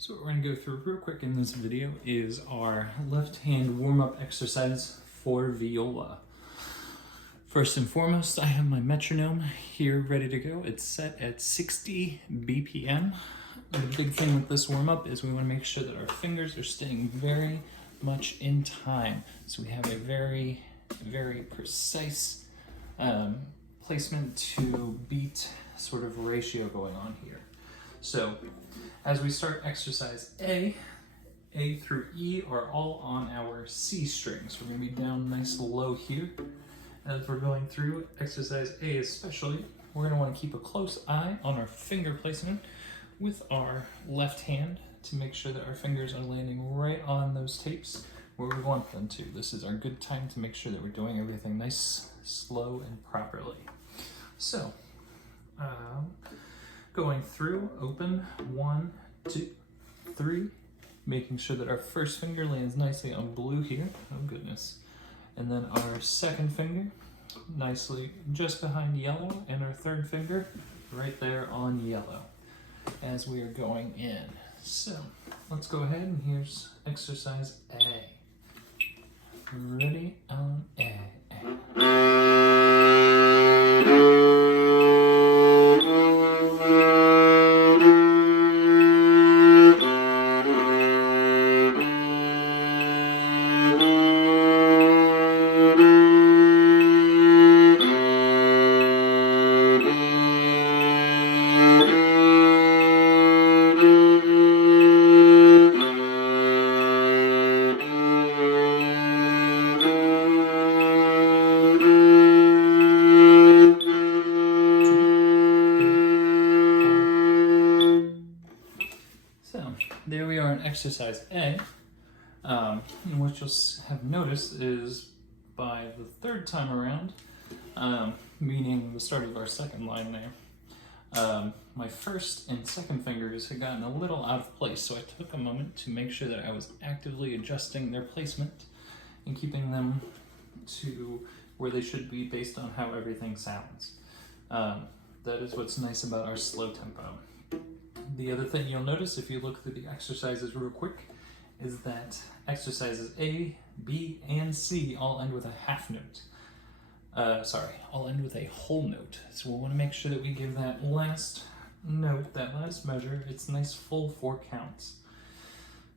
So what we're going to go through real quick in this video is our left hand warm-up exercise for viola. First and foremost, I have my metronome here ready to go. It's set at 60 BPM. The big thing with this warm-up is we want to make sure that our fingers are staying very much in time. So we have a very, very precise placement to beat sort of ratio going on here. So as we start exercise A through E are all on our C strings. We're going to be down nice low here. As we're going through exercise A especially, we're going to want to keep a close eye on our finger placement with our left hand to make sure that our fingers are landing right on those tapes where we want them to. This is our good time to make sure that we're doing everything nice, slow, and properly. So, going through, open, 1, 2, 3, making sure that our first finger lands nicely on blue here. Oh goodness. And then our second finger nicely just behind yellow, and our third finger right there on yellow as we are going in. So let's go ahead, and here's exercise A. Ready on A. So there we are in exercise A. And what you'll have noticed is by the third time around, meaning the start of our second line there, my first and second fingers had gotten a little out of place, so I took a moment to make sure that I was actively adjusting their placement and keeping them to where they should be based on how everything sounds. That is what's nice about our slow tempo. The other thing you'll notice if you look through the exercises real quick is that exercises A, B, and C all end with a half note. All end with a whole note. So we'll want to make sure that we give that last note, that last measure, its nice full 4 counts.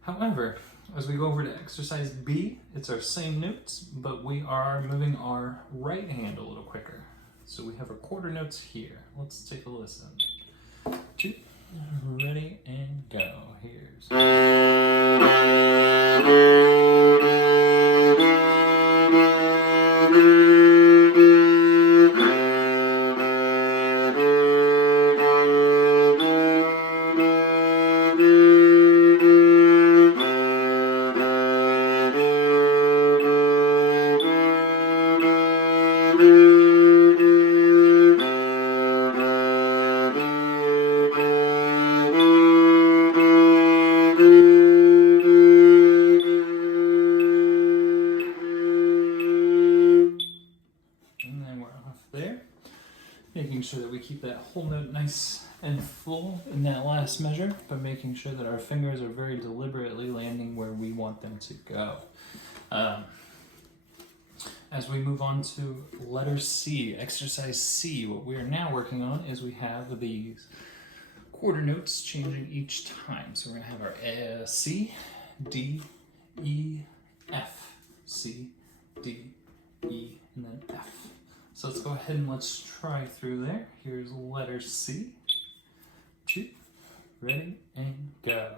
However, as we go over to exercise B, it's our same notes, but we are moving our right hand a little quicker. So we have our quarter notes here. Let's take a listen. 2, ready, and go. Here's... there, making sure that we keep that whole note nice and full in that last measure, but making sure that our fingers are very deliberately landing where we want them to go. As we move on to letter C, exercise C, what we are now working on is we have these quarter notes changing each time. So we're going to have our C, D, E, F, C, D, E, and then F. So let's go ahead and let's try through there. Here's letter C. 2, ready, and go.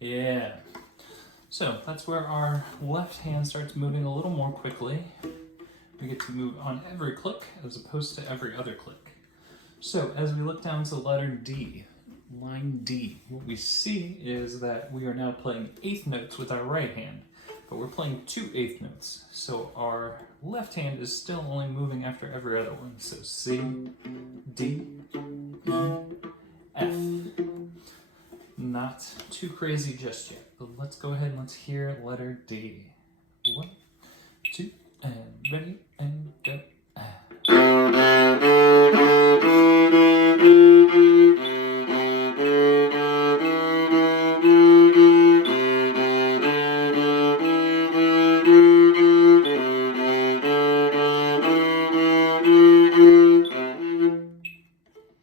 Yeah. So that's where our left hand starts moving a little more quickly. We get to move on every click as opposed to every other click. So as we look down to letter D, line D, what we see is that we are now playing eighth notes with our right hand. but we're playing 2 eighth notes. So our left hand is still only moving after every other one. So C, D, E, F. Not too crazy just yet, but let's go ahead and let's hear letter D. 1, 2, and ready, and go.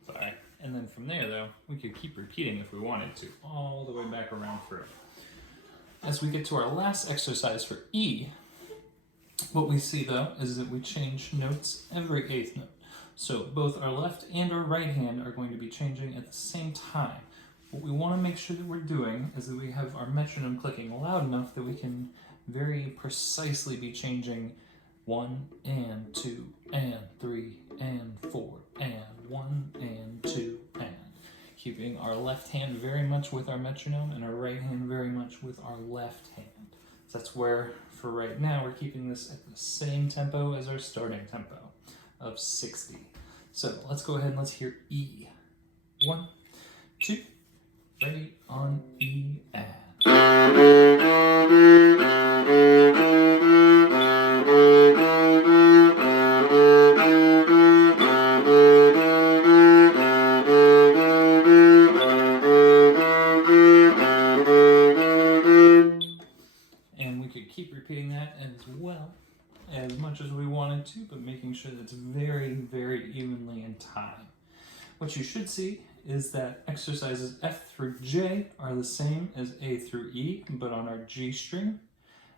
Sorry. And then from there, though, we could keep repeating if we wanted to, all the way back around through. As we get to our last exercise for E, what we see, though, is that we change notes every eighth note. So both our left and our right hand are going to be changing at the same time. What we want to make sure that we're doing is that we have our metronome clicking loud enough that we can very precisely be changing 1 and 2 and 3 and 4 and 1 and 2 and. Keeping our left hand very much with our metronome and our right hand very much with our left hand. So that's where, for right now, we're keeping this at the same tempo as our starting tempo of 60. So let's go ahead and let's hear E. 1, 2, ready, on E, and. And we could keep repeating that as well, as much as we wanted to, but making sure that it's very, very evenly in time. What you should see is that exercises F through J are the same as A through E, but on our G string.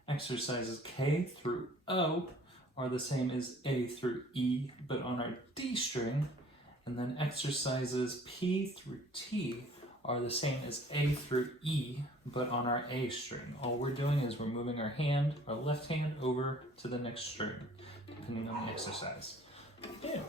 Exercises K through O are the same as A through E, but on our D string. And then exercises P through T are the same as A through E, but on our A string. All we're doing is we're moving our hand, our left hand, over to the next string, depending on the exercise. Yeah.